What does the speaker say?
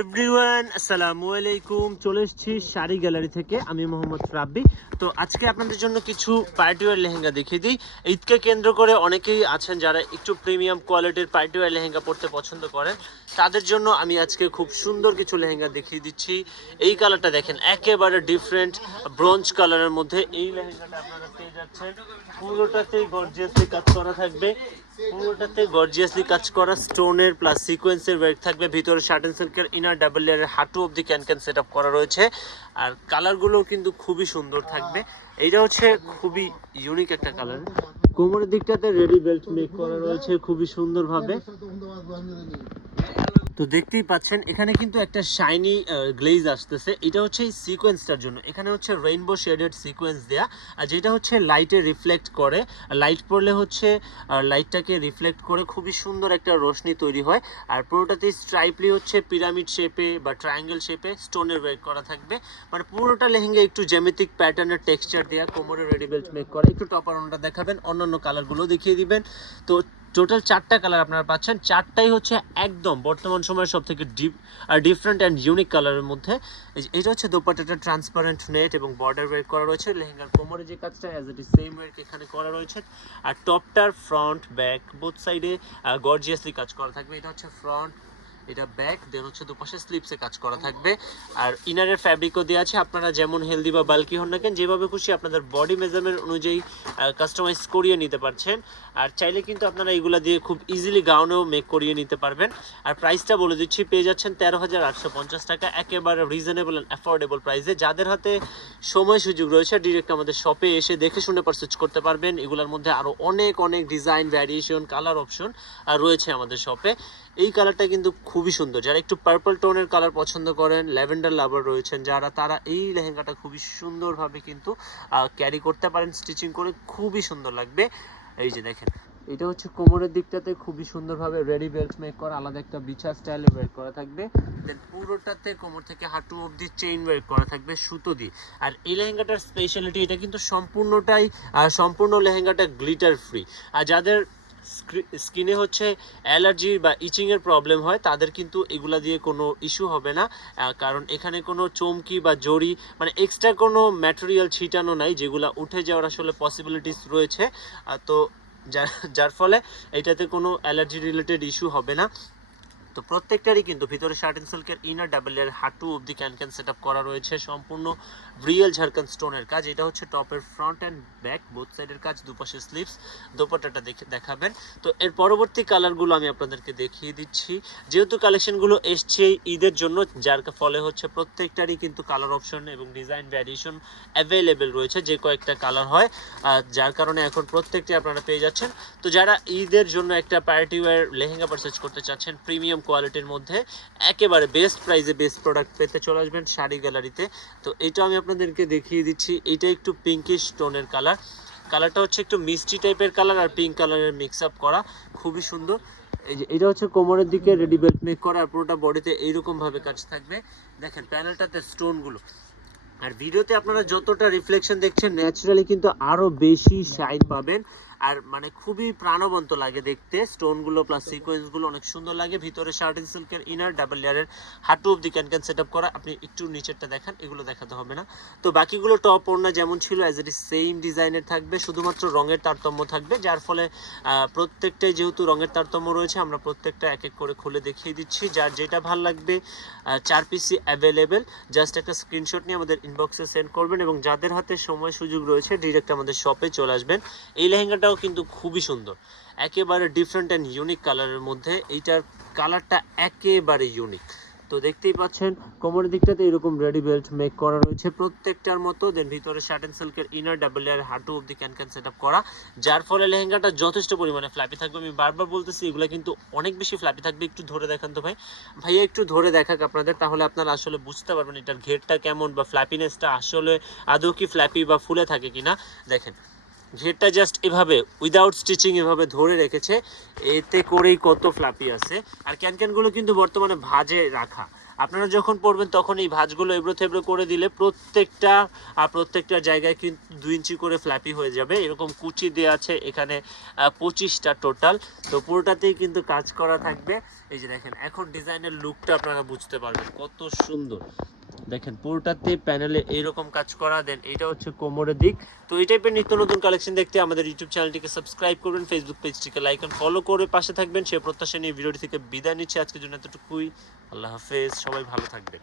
Everyone আসসালামু আলাইকুম। চলে এসেছি শাড়ি গ্যালারি থেকে। আমি মোহাম্মদ রাব্বি। তো আজকে আপনাদের জন্য কিছু পার্টিওয়ার লেহেঙ্গা দেখিয়ে দিই। ঈদকে কেন্দ্র করে অনেকেই আছেন যারা একটু প্রিমিয়াম কোয়ালিটির পার্টিওয়ার লেহেঙ্গা পরতে পছন্দ করেন। তাদের জন্য আমি আজকে খুব সুন্দর কিছু লেহেঙ্গা দেখিয়ে দিচ্ছি। এই কালারটা দেখেন, একেবারে ডিফারেন্ট ব্রোঞ্জ কালারের মধ্যে। এই লেহেঙ্গাটা আপনারা পেয়ে যাচ্ছেন। পুরোটাতেই গর্জিয়াসলি কাজ করা থাকবে। পুরোটাতে গর্জিয়াসলি কাজ করা স্টোনের প্লাস সিকোয়েন্সের ওয়ার্ক থাকবে। ভিতরে শার্ট অ্যান্ড সিল্কের ইনার ডাবল লেয়ারের হাঁটু অব্দি ক্যান ক্যান সেট আপ করা রয়েছে। আর কালারগুলো কিন্তু খুবই সুন্দর থাকবে। এইটা হচ্ছে খুবই ইউনিক একটা কালার কোমরের দিকটাতে রেডি বেল্ট মেক করা রয়েছে খুবই সুন্দরভাবে। তো দেখতেই পাচ্ছেন, এখানে কিন্তু একটা শাইনি গ্লেজ আসতেছে। এটা হচ্ছে এই সিকোয়েন্সটার জন্য। এখানে হচ্ছে রেইনবো শেডেড সিকোয়েন্স দেয়া, আর যেটা হচ্ছে লাইটে রিফ্লেক্ট করে। লাইট পড়লে হচ্ছে লাইটটাকে রিফ্লেক্ট করে খুবই সুন্দর একটা রোশনি তৈরি হয়। আর পুরোটাতে স্ট্রাইপলি হচ্ছে পিরামিড শেপে বা ট্রায়াঙ্গেল শেপে স্টোনের ওয়েক করা থাকবে। মানে পুরোটা লেহেঙ্গা একটু জ্যামিতিক প্যাটার্নের টেক্সচার দেওয়া কোমরে রেডি বেল্ট মেক করা। একটু টপার ওনটা দেখাবেন, অন্যান্য কালারগুলো দেখিয়ে দিবেন। তো টোটাল চারটা কালার আপনারা পাচ্ছেন। চারটাই হচ্ছে একদম বর্তমান সময়ের সব থেকে ডিপ আর ডিফারেন্ট অ্যান্ড ইউনিক কালারের মধ্যে। এটা হচ্ছে দোপাটাটা ট্রান্সপারেন্ট নেট এবং বর্ডার ওয়ার্ক করা রয়েছে। লেহেঙ্গার কোমরে যে কাজটা as it is same work এখানে করা রয়েছে। আর টপটার ফ্রন্ট ব্যাক বোথ সাইডে গর্জিয়াসলি কাজ করা থাকবে। এটা হচ্ছে ফ্রন্ট এটা ব্যাক দেন হচ্ছে দুপাশে স্লিপসে কাজ করা থাকবে। আর ইনারের ফ্যাব্রিকও দেওয়া আছে, আপনারা যেমন হেলদি বা বাল্কি হন না কেন, যেভাবে খুশি আপনাদের বডি মেজারমেন্ট অনুযায়ী কাস্টমাইজ করিয়ে নিতে পারছেন। আর চাইলে কিন্তু আপনারা এগুলা দিয়ে খুব ইজিলি গাউনেও মেক করিয়ে নিতে পারবেন। আর প্রাইসটা বলে দিচ্ছি, পেয়ে যাচ্ছেন তেরো হাজার আটশো পঞ্চাশ টাকা, একেবারে রিজনেবল অ্যান্ড অ্যাফোর্ডেবল প্রাইসে যাদের হাতে সময় সুযোগ রয়েছে। ডিরেক্ট আমাদের শপে এসে দেখে শুনে পারচেজ করতে পারবেন। এগুলোর মধ্যে আরও অনেক অনেক ডিজাইন ভ্যারিয়েশন কালার অপশন রয়েছে আমাদের শপে এই কালারটা কিন্তু খুবই সুন্দর। যারা একটু পার্পল টোনের কালার পছন্দ করেন ল্যাভেন্ডার লাভার রয়েছেন, যারা, তারা এই লেহেঙ্গাটা খুবই সুন্দরভাবে কিন্তু ক্যারি করতে পারেন স্টিচিং করে খুবই সুন্দর লাগবে। এই যে দেখেন। এটা হচ্ছে কোমরের দিকটাতে খুবই সুন্দরভাবে রেডি বেল্ট মেক করা, আলাদা একটা বিছা স্টাইলে ওয়ার করা থাকবে। দেন পুরোটাতে কোমর থেকে হাঁটু অবধি চেইন ওয়ার করা থাকবে, সুতো দিয়ে। আর এই লেহেঙ্গাটার স্পেশালিটি এটা কিন্তু সম্পূর্ণটাই সম্পূর্ণ লেহেঙ্গাটা গ্লিটার ফ্রি আর যাদের স্কিনে হচ্ছে অ্যালার্জি বা ইচিংয়ের প্রবলেম হয়, তাদের কিন্তু এগুলা দিয়ে কোনো ইস্যু হবে না। কারণ এখানে কোনো চমকি বা জড়ি মানে এক্সট্রা কোনো ম্যাটেরিয়াল ছিটানো নাই, যেগুলা উঠে যাওয়ার আসলে পসিবিলিটিস রয়েছে। তো যার যার ফলে এটাতে কোনো অ্যালার্জি রিলেটেড ইস্যু হবে না। তো প্রত্যেকটারই কিন্তু ভিতরে শার্ট অ্যান্ড সিল্কের ইনার ডাবল লেয়ার হাঁটু অবধি ক্যান ক্যান সেট করা রয়েছে। সম্পূর্ণ রিয়েল ঝাড়খান স্টোনের কাজ। এটা হচ্ছে টপের ফ্রন্ট অ্যান্ড ব্যাক বোথ সাইডের কাজ, দুপাশে স্লিপস দোপাট্টাটা দেখে দেখাবেন। তো এর পরবর্তী কালারগুলো আমি আপনাদেরকে দেখিয়ে দিচ্ছি। যেহেতু কালেকশনগুলো এসছে ঈদের জন্য, যার ফলে হচ্ছে প্রত্যেকটারই কিন্তু কালার অপশন এবং ডিজাইন ভ্যারিয়েশন অ্যাভেলেবেল রয়েছে, যে কয়েকটা কালার হয়। যার কারণে এখন প্রত্যেকটি আপনারা পেয়ে যাচ্ছেন। তো যারা ঈদের জন্য একটা পার্টি ওয়্যার লেহেঙ্গা পারচেজ করতে চাচ্ছেন প্রিমিয়াম কোয়ালিটির মধ্যে একেবারে বেস্ট প্রাইসে বেস্ট প্রোডাক্ট পেতে চলে আসবেন শাড়ি গ্যালারিতে তো। এটা আমি আপনাদেরকে দেখিয়ে দিচ্ছি, এটা একটু পিঙ্কিশ টোনের কালার কালারটা হচ্ছে একটু মিষ্টি টাইপের কালার আর পিঙ্ক কালারের মিক্স আপ করা, খুবই সুন্দর। এই যে, এটা হচ্ছে কোমরের দিকে রেডি বেল্ট মেক করা আর পুরোটা বডিতে এইরকম ভাবে কাজ থাকবে। দেখেন প্যানেলটাতে স্টোনগুলো আর ভিডিওতে আপনারা যতটা রিফ্লেকশন দেখছেন ন্যাচারালি কিন্তু আরও বেশি শাইন পাবেন। আর মানে খুবই প্রাণবন্ত লাগে দেখতে। স্টোনগুলো প্লাস সিকোয়েন্সগুলো অনেক সুন্দর লাগে। ভিতরে শার্ট সিল্কের ইনার ডাবল লেয়ারের হাঁটু অব্দি ক্যান ক্যান সেট আপ করা। আপনি একটু নিচেরটা দেখান, এগুলো দেখাতে হবে না। তো বাকিগুলো টপ ওড়না যেমন ছিল অ্যাজ ইট ইজ সেম ডিজাইনের থাকবে। শুধুমাত্র রঙের তারতম্য থাকবে, যার ফলে প্রত্যেকটাই যেহেতু রঙের তারতম্য রয়েছে, আমরা প্রত্যেকটা এক এক করে খুলে দেখিয়ে দিচ্ছি। যার যেটা ভালো লাগবে চার পিসি অ্যাভেলেবেল জাস্ট একটা স্ক্রিনশট নিয়ে আমাদের ইনবক্সে সেন্ড করবেন এবং যাদের হাতে সময় সুযোগ রয়েছে ডিরেক্ট আমাদের শপে চলে আসবেন। এই লেহেঙ্গাটাও কিন্তু খুবই সুন্দর। একেবারে ডিফারেন্ট অ্যান্ড ইউনিক কালারের মধ্যে এইটার কালারটা একেবারে ইউনিক তো দেখতেই পাচ্ছেন, কোমরের দিকটাতে এরকম রেডি বেল্ট মেক করা রয়েছে প্রত্যেকটার মতো। দেন ভিতরে শার্ট অ্যান্ড সিল্কের ইনার ডাবল লেয়ার হাঁটু অব্দি ক্যান ক্যান সেট করা। যার ফলে লেহেঙ্গাটা যথেষ্ট পরিমাণে ফ্ল্যাপি থাকবে। আমি বারবার বলতেছি, এগুলো কিন্তু অনেক বেশি ফ্ল্যাপি থাকবে। একটু ধরে দেখান তো ভাই। ভাইয়া, একটু ধরে দেখাক আপনাদের, তাহলে আপনারা আসলে বুঝতে পারবেন এটার ঘেরটা কেমন বা ফ্ল্যাপিনেসটা আসলে আদৌ কি ফ্ল্যাপি বা ফুলে থাকে কিনা। দেখেন ঘেরটা জাস্ট এভাবে উইদাউট স্টিচিং এভাবে ধরে রেখেছে। এতে করেই কত ফ্ল্যাপি আছে। আর ক্যান ক্যানগুলো কিন্তু বর্তমানে ভাজে রাখা। আপনারা যখন পড়বেন তখন এই ভাঁজগুলো এবড়ো থেবড়ো করে দিলে প্রত্যেকটা প্রত্যেকটা জায়গায় কিন্তু দু ইঞ্চি করে ফ্ল্যাপি হয়ে যাবে। এরকম কুচি দেওয়া আছে এখানে পঁচিশটা টোটাল তো পুরোটাতেই কিন্তু কাজ করা থাকবে। এই যে দেখেন, এখন ডিজাইনের লুকটা আপনারা বুঝতে পারবেন। কত সুন্দর। দেখেন, পুরোটাতে প্যানেলে এইরকম কাজ করা দেন এটা হচ্ছে কোমরের দিক। তো এই টাইপের নিত্য নতুন কালেকশন দেখতে আমাদের ইউটিউব চ্যানেলটিকে সাবস্ক্রাইব করবেন ফেসবুক পেজটিকে লাইক অ্যান্ড ফলো করে পাশে থাকবেন। সে প্রত্যাশা নিয়ে ভিডিওটি থেকে বিদায় নিচ্ছে। আজকের জন্য এতটুকুই। আল্লাহ হাফেজ। সবাই ভালো থাকবেন।